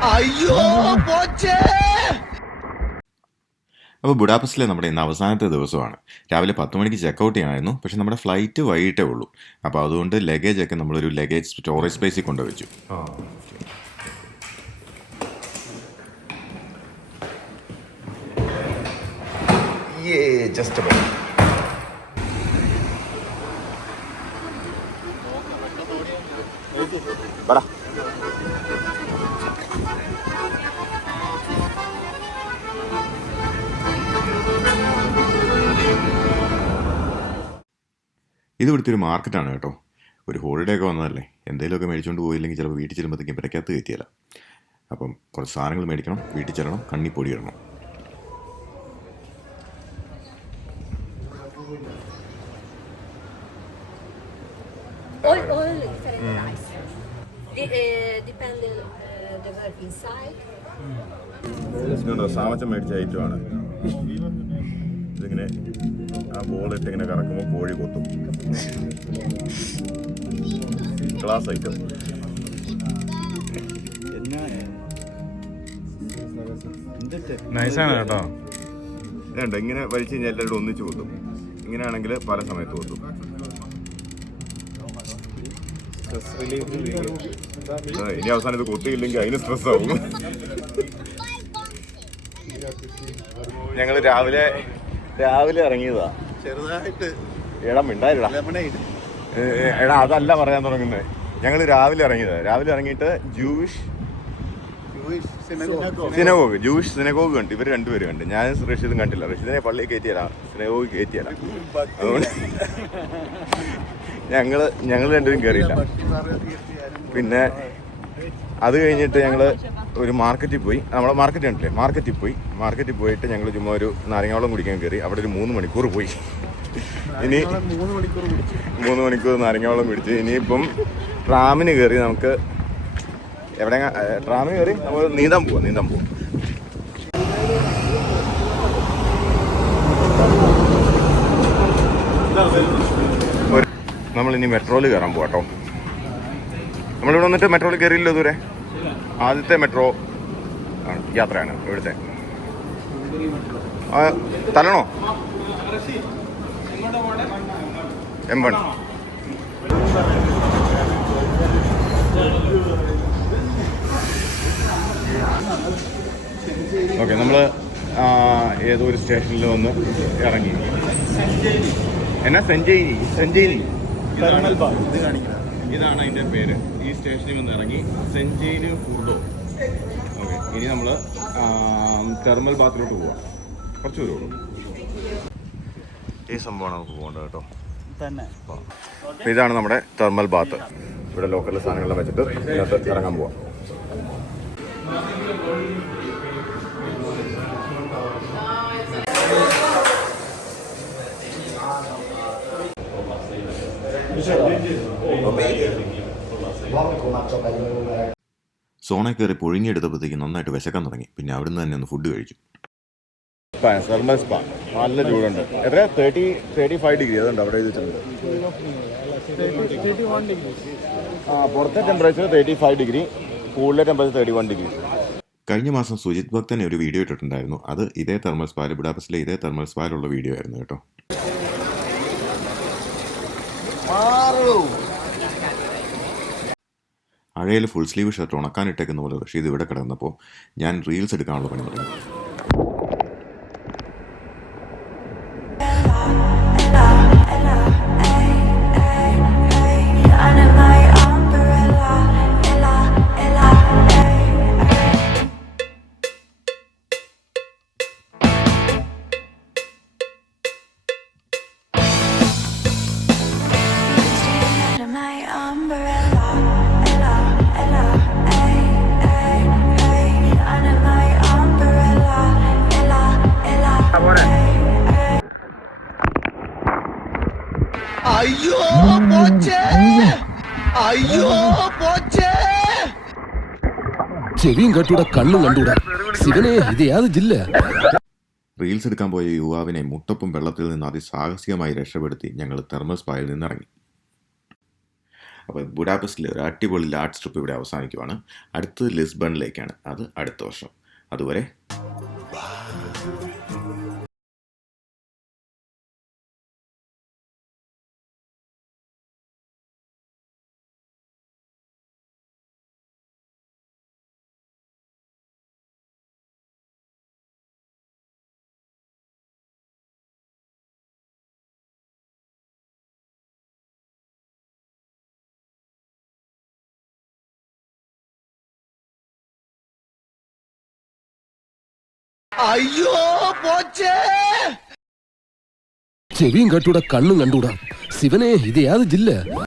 അയ്യോ പോച്ചേ. അപ്പോൾ ബുഡാപസ്റ്റിലെ നമ്മുടെ ഇന്ന് അവസാനത്തെ ദിവസമാണ്. രാവിലെ പത്ത് മണിക്ക് ചെക്കൗട്ട് ചെയ്യണമായിരുന്നു പക്ഷെ നമ്മുടെ ഫ്ലൈറ്റ് വൈകിട്ടേ ഉള്ളൂ. അപ്പോൾ അതുകൊണ്ട് ലഗേജ് ഒക്കെ നമ്മളൊരു ലഗേജ് സ്റ്റോറേജ് സ്പേസിൽ കൊണ്ടുവച്ചു. ജസ്റ്റ് ഇത് ഇവിടുത്തെ ഒരു മാർക്കറ്റാണ് കേട്ടോ. ഒരു ഹോളിഡേ ഒക്കെ വന്നതല്ലേ. എന്തെങ്കിലുമൊക്കെ മേടിച്ചുകൊണ്ട് പോയില്ലെങ്കിൽ ചിലപ്പോൾ വീട്ടിൽ ചെല്ലുമ്പോഴത്തേക്കും പിടയ്ക്കകത്ത് കയറ്റിയല്ല അപ്പം കുറച്ച് സാധനങ്ങൾ മേടിക്കണം വീട്ടിൽ ചെല്ലണം കണ്ണി പൊടി ഇടണം uh, uh. സാമച്ച മേടിച്ച ഐറ്റമാണ് ഇതിങ്ങനെ ആ ബോളിട്ട് ഇങ്ങനെ കറക്കുമ്പോൾ കോഴി കൊത്തും. ക്ലാസ് ഐറ്റം നൈസാണ് കേട്ടോ. ഇതുണ്ട്. ഇങ്ങനെ വലിച്ചു കഴിഞ്ഞാൽ എല്ലാവരും ഒന്നിച്ച് കൊത്തും. ഇങ്ങനെയാണെങ്കിൽ പല സമയത്ത് കൊത്തും. ആ, ഇനി അവസാനം ഇത് കൊത്തിയില്ലെങ്കിൽ അതിന് സ്ട്രെസ് ആവും. ഞങ്ങൾ രാവിലെ രാവിലെ ഇറങ്ങിയതാ. ചെറുതായിട്ട് എടാ മിണ്ടായിരടാ എടാ അതല്ല പറയാൻ തുടങ്ങുന്നത് ഞങ്ങൾ രാവിലെ ഇറങ്ങിയത്. രാവിലെ ഇറങ്ങിയിട്ട് ജൂഷ് സിനഗോഗ്. ജൂഷ് സിനഗോഗ്. കണ്ടു. ഇവർ രണ്ടുപേരും കണ്ട്. ഞാൻ റഷീദും കണ്ടില്ല. റഷീദിനെ പള്ളി കയറ്റിയല്ല സിനഗോഗ് കയറ്റിയല്ല അതുകൊണ്ട് ഞങ്ങൾ ഞങ്ങൾ രണ്ടുപേരും കയറിയില്ല പിന്നെ അത് കഴിഞ്ഞിട്ട് ഞങ്ങൾ ഒരു മാർക്കറ്റിൽ പോയി. നമ്മളെ മാർക്കറ്റ് കണ്ടില്ലേ? മാർക്കറ്റിൽ പോയി. മാർക്കറ്റിൽ പോയിട്ട് ഞങ്ങൾ ചുമ്മാ ഒരു നാരങ്ങാവളം കുടിക്കാൻ കയറി അവിടെ ഒരു മൂന്ന് മണിക്കൂർ പോയി. ഇനി മൂന്ന് മണിക്കൂർ നാരങ്ങാവളം കുടിച്ച്. ഇനിയിപ്പം ട്രാമിന് കയറി നമുക്ക് എവിടെ ട്രാമിന് കയറി നമ്മൾ നീന്താൻ പോവാം നീന്താൻ പോവാം. നമ്മളിനി മെട്രോയിൽ കയറാൻ പോവാട്ടോ. നമ്മളിവിടെ വന്നിട്ട് മെട്രോയിൽ കയറിയില്ലോ ദൂരെ ആദ്യത്തെ മെട്രോ യാത്രയാണ് ഇവിടുത്തെ. ആ, തല്ലണോ? എം വൺ ഓക്കെ നമ്മൾ ഏതോ ഒരു സ്റ്റേഷനിൽ വന്ന് ഇറങ്ങി. എന്നാ സെഞ്ചേരി? സെഞ്ചേരി. ഇത് കാണിക്കുന്നത് ഇതാണ് അതിന്റെ പേര്. ഈ സ്റ്റേഷനിൽ നിന്ന് ഇറങ്ങി സെഞ്ചേരി ഫുഡോ. ഓക്കെ ഇനി നമ്മൾ തെർമൽ ബാത്തിലോട്ട് പോവാം. കുറച്ച് ദൂരം ഈ സംഭവമാണ് നമുക്ക് പോകേണ്ടത് കേട്ടോ. ഇതാണ് നമ്മുടെ തെർമൽ ബാത്ത്. ഇവിടെ ലോക്കൽ സാധനങ്ങളെല്ലാം വെച്ചിട്ട് ഇതിനകത്ത് ഇറങ്ങാൻ പോവാം. സോണ കയറി പുഴുങ്ങിയെടുത്തപ്പോഴത്തേക്ക് നന്നായിട്ട് വിശക്കാൻ തുടങ്ങി. പിന്നെ അവിടുന്ന് തന്നെ ഒന്ന് ഫുഡ് കഴിച്ചു. തെർമൽ സ്പാ നല്ല ചൂടുണ്ട്. എത്ര? തേർട്ടി തേർട്ടി ഫൈവ് ഡിഗ്രി അതുണ്ട് അവിടെ ആ പുറത്തെ ടെമ്പറേച്ചർ തേർട്ടി ഫൈവ് ഡിഗ്രി കൂടുതലെ ടെമ്പറേച്ചർ തേർട്ടി വൺ ഡിഗ്രി കഴിഞ്ഞ മാസം സുജിത് ഭക്തനെ ഒരു വീഡിയോ ഇട്ടിട്ടുണ്ടായിരുന്നു. അത് ഇതേ തെർമൽ സ്പായിൽ ബുഡാപസിലെ ഇതേ തെർമൽ സ്പായിലുള്ള വീഡിയോ ആയിരുന്നു കേട്ടോ. അഴയിൽ ഫുൾ സ്ലീവ് ഷർട്ട് ഉണക്കാനിട്ടേക്കുന്ന പോലെ റഷീദ് ഇവിടെ കിടന്നപ്പോൾ ഞാൻ റീൽസ് എടുക്കാനുള്ള പണി തുടങ്ങി. അയ്യോ പോച്ചേ. അയ്യോ പോച്ചേ. ചെവിയും കട്ടൂടാ കണ്ണും കണ്ടൂടാ. ശിവനെ ഇത് യാത് ജില്ല? റീൽസ് എടുക്കാൻ പോയ യുവാവിനെ മുട്ടപ്പും വെള്ളത്തിൽ നിന്ന് അതിസാഹസികമായി രക്ഷപ്പെടുത്തി ഞങ്ങൾ തെർമൽ സ്പായിൽ നിന്നിറങ്ങി. അപ്പോൾ ബുഡാപെസ്റ്റിലെ ഒരു അടിപൊളി ലാർഡ് ട്രിപ്പ് ഇവിടെ അവസാനിക്കുവാണ്. അടുത്തത് ലിസ്ബണിലേക്കാണ്. അത് അടുത്ത വർഷം. അതുവരെ അയ്യോ പോച്ചേ. ചെവിയും കണ്ടൂടാ കണ്ണും കണ്ടൂടാ ശിവനെ ഇത് യാത് ജില്ല?